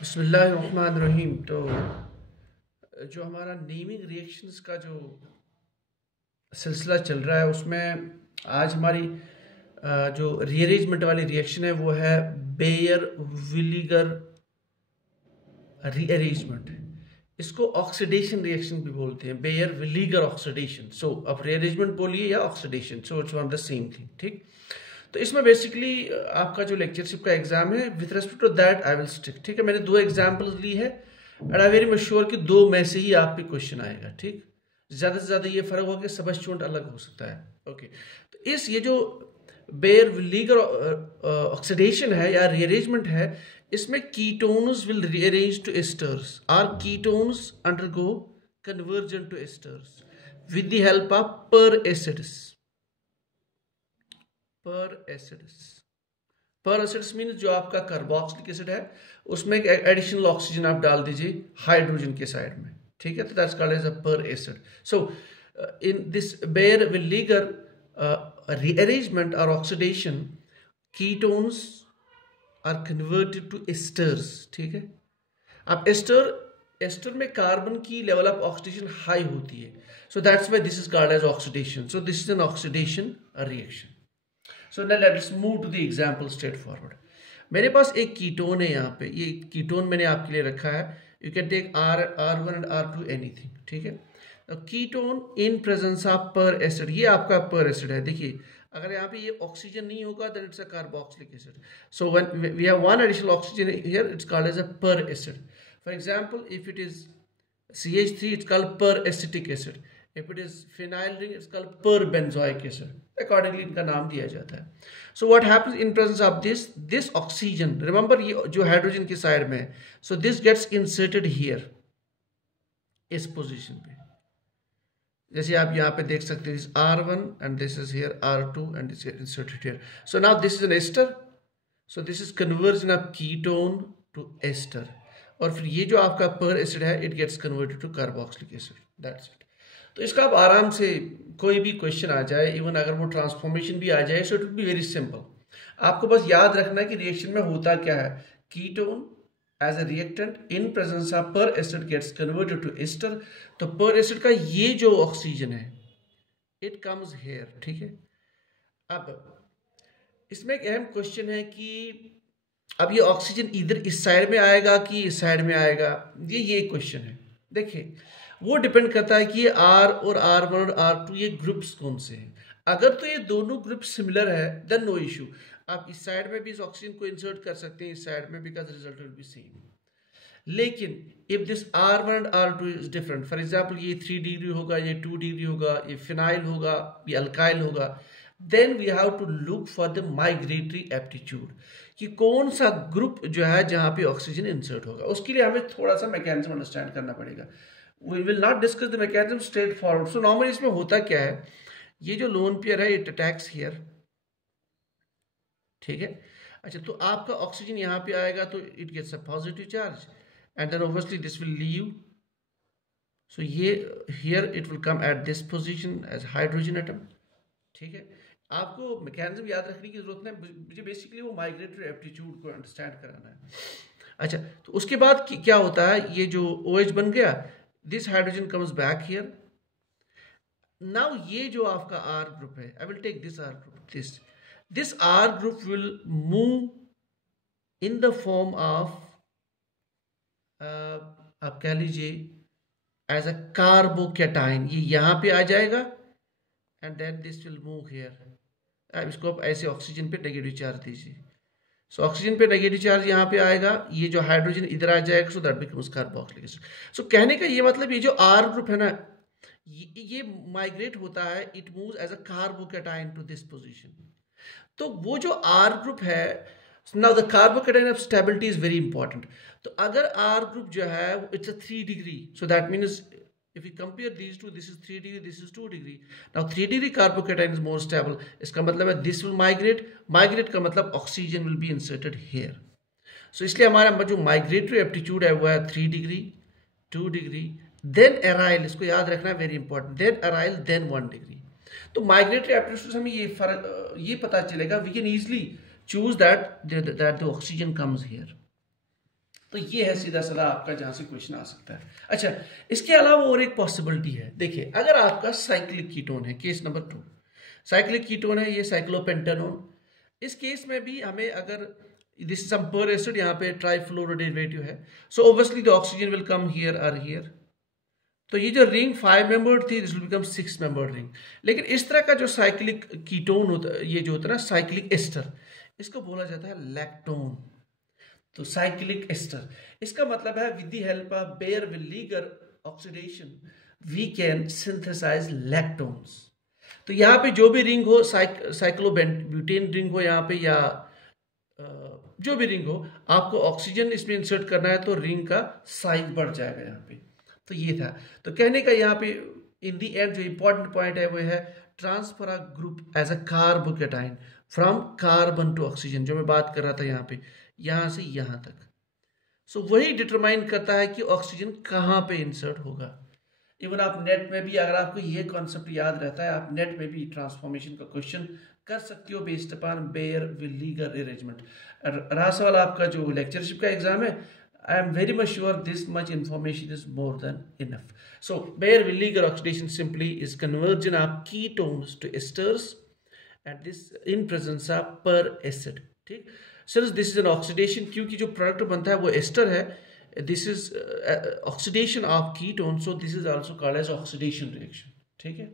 बिस्मिल्लाहिर्रहमानिर्रहीम। तो जो हमारा नेमिंग रिएक्शंस का जो सिलसिला चल रहा है उसमें आज हमारी जो रीअरेंजमेंट वाली रिएक्शन है वो है बेयर विलीगर रीअरेंजमेंट। इसको ऑक्सीडेशन रिएक्शन भी बोलते हैं, बेयर विलीगर ऑक्सीडेशन। सो अब रीअरेंजमेंट बोलिए या oxidation, so it's one the same thing. ठीक, तो इसमें बेसिकली आपका जो लेक्चरशिप का एग्जाम है with respect to that I will stick. ठीक है, मैंने दो एग्जाम्पल्स ली है and I very much sure कि दो में से ही आप पे क्वेश्चन आएगा। ठीक, ज़्यादा से ज़्यादा ये फर्क होगा कि सब स्टूडेंट अलग हो सकता है। ओके, तो ये जो बेयर विलीगर ऑक्सीडेशन है या रीअरेंजमेंट है, इसमें ketones will rearrange to esters और ketones undergo conversion to esters with the help of per acids. Per acids mean जो आपका कार्बोक्सिलिक एसिड है उसमें एक एडिशनल ऑक्सीजन आप डाल दीजिए हाइड्रोजन के साइड में। ठीक है, तो that's called as a per acid. So in this Baeyer Villiger rearrangement or oxidation, ketones are converted to esters। ठीक है, अब एस्टर में कार्बन की लेवल ऑफ ऑक्सीडेशन हाई होती है, so that's why this is called as oxidation. So this is an oxidation reaction. So now let's move to the example straightforward. मेरे पास एक कीटोन है यहाँ पे, ये कीटोन मैंने आपके लिए रखा है। You can take R1 and R2 anything. ठीक है, ketone in presence of per acid, ये आपका पर एसिड है। देखिए अगर यहाँ पे ये ऑक्सीजन नहीं होगा then it's a carboxylic acid. So when we have one additional oxygen here it's called as a per acid. For example if it is CH3 it's called per acetic acid, if it is phenyl ring it's called per benzoic acid, accordingly इनका नाम दिया जाता है। So what happens in presence of this oxygen, remember ये जो hydrogen की side में है, so this gets inserted here इस पोजीशन पे। जैसे आप यहाँ पे देख सकते हैं R1 and this is here R2 and it's inserted here. So now this is an ester, so this is conversion of ketone to ester, और फिर ये जो आपका पर एसिड है it gets converted to carboxylic acid, that's it. तो इसका आप आराम से कोई भी क्वेश्चन आ जाए, इवन अगर वो ट्रांसफॉर्मेशन भी आ जाए, so it will be very simple. आपको बस याद रखना है कि रिएक्शन में होता क्या है। Ketone as a reactant in presence of per acid gets converted to ester. तो पर एसिड का ये जो ऑक्सीजन है इट कम्स हेयर। ठीक है, अब इसमें एक अहम क्वेश्चन है कि अब ये ऑक्सीजन इधर इस साइड में आएगा कि इस साइड में आएगा, ये क्वेश्चन है। देखिए वो डिपेंड करता है कि ये R और R1 और R2 ये ग्रुप्स कौन से हैं। अगर तो ये दोनों ग्रुप सिमिलर है देन नो इशू, आप इस साइड में भी इस ऑक्सीजन को इंसर्ट कर सकते हैं इस साइड में, because result will be same. लेकिन if this R1 and R2 is different, for example ये 3 डिग्री होगा, ये 2 डिग्री होगा, ये फिनाइल होगा, ये अल्काइल होगा, then we have to look for the migratory aptitude कि कौन सा ग्रुप जो है जहां पे ऑक्सीजन इंसर्ट होगा। उसके लिए हमें थोड़ा सा मैकेनिज्म अंडरस्टैंड करना पड़ेगा। We will not discuss the mechanism straightforward. So normally इसमें होता क्या है, ये जो लोन पेयर है इट अटैक्स हियर। ठीक है, अच्छा तो आपका ऑक्सीजन यहाँ पे आएगा तो it gets a positive charge and then obviously this will leave. So ये here it will come at this position as hydrogen atom. ठीक है, आपको मैकेनिज्म याद रखने की जरूरत नहीं, मुझे बेसिकली वो माइग्रेटरी एप्टीट्यूड को अंडरस्टैंड कराना है। अच्छा तो उसके बाद क्या होता है, ये जो OH बन गया, this hydrogen comes back here. Now ये जो आपका R ग्रुप है, I will take this R group, this R group will move in the form of आप कह लीजिए एज अ कार्बोकैटाइन, ये यहाँ पे आ जाएगा and then this will move here. इसको आप ऐसे ऑक्सीजन पे नेगेटिव चार्ज दीजिए, सो ऑक्सीजन पे नेगेटिव चार्ज यहाँ पे आएगा, ये जो हाइड्रोजन इधर आ जाएगा, so that becomes carboxylic acid. So कहने का ये मतलब ये जो R ग्रुप है ना, ये माइग्रेट होता है, it moves as a carbocation to this position. तो वो जो R ग्रुप है, now the carbocation of stability is very important. तो अगर R ग्रुप जो है it's a 3 degree, so that means if you compare these two, this is 3 degree, this is 2 degree. Now 3 degree carbocation is more stable. इसका मतलब है this will migrate का मतलब oxygen will be inserted here. So इसलिए हमारा जो migratory aptitude है वो है 3 degree, 2 degree, then aryl, इसको याद रखना है very important, then aryl, then 1 degree. तो migratory aptitude से हमें ये फर्क ये पता चलेगा, we can easily choose that the oxygen comes here. तो ये है सीधा साधा आपका जहां से क्वेश्चन आ सकता है। अच्छा, इसके अलावा और एक पॉसिबिलिटी है। देखिए, अगर आपका साइक्लिक कीटोन है, केस नंबर 2 साइक्लिक कीटोन है, ये साइक्लोपेंटेनोन, इस केस में भी हमें अगर दिस इज सम पर एसिड, यहाँ पे ट्राइफ्लोरोडेरिवेटिव है, so obviously the oxygen will come here और हियर। तो ये जो रिंग 5 मेंबर्ड थी, this will become 6 membered ring. लेकिन इस तरह का जो साइक्लिक कीटोन होता है, ये जो होता है ना साइक्लिक एस्टर, इसको बोला जाता है लैक्टोन। तो साइक्लिक एस्टर, इसका मतलब है with the help of Baeyer Villiger oxidation we can synthesize lactones. तो यहाँ पे जो भी रिंग हो, साइक्लोब्यूटेन रिंग हो यहाँ पे, या जो भी रिंग हो, आपको ऑक्सीजन इसमें इंसर्ट करना है तो रिंग का साइज बढ़ जाएगा यहाँ पे। तो ये था, तो कहने का यहाँ पे इन दी एंड जो इंपॉर्टेंट पॉइंट है वो है transfer a group as a carbocation from carbon to oxygen, जो मैं बात कर रहा था यहाँ पे, यहाँ से यहाँ तक। सो वही डिटरमाइन करता है कि ऑक्सीजन कहाँ पे इंसर्ट होगा। इवन आप नेट में भी, अगर आपको ये कॉन्सेप्ट याद रहता है, आप नेट में भी ट्रांसफॉर्मेशन का क्वेश्चन कर सकते हो बेस्ड अपॉन बेयर-विलीगर अरेंजमेंट। रहा सवाल आपका जो लेक्चरशिप का एग्जाम है, I am very much sure this much information is more than enough. So Baeyer-Williger oxidation simply is conversion of ketones to esters, and this in presence of per acid. ठीक, सिर्फ this is an oxidation, क्योंकि जो product बनता है वो ester है, this is oxidation of ketone, so this is also called as oxidation reaction. ठीक है।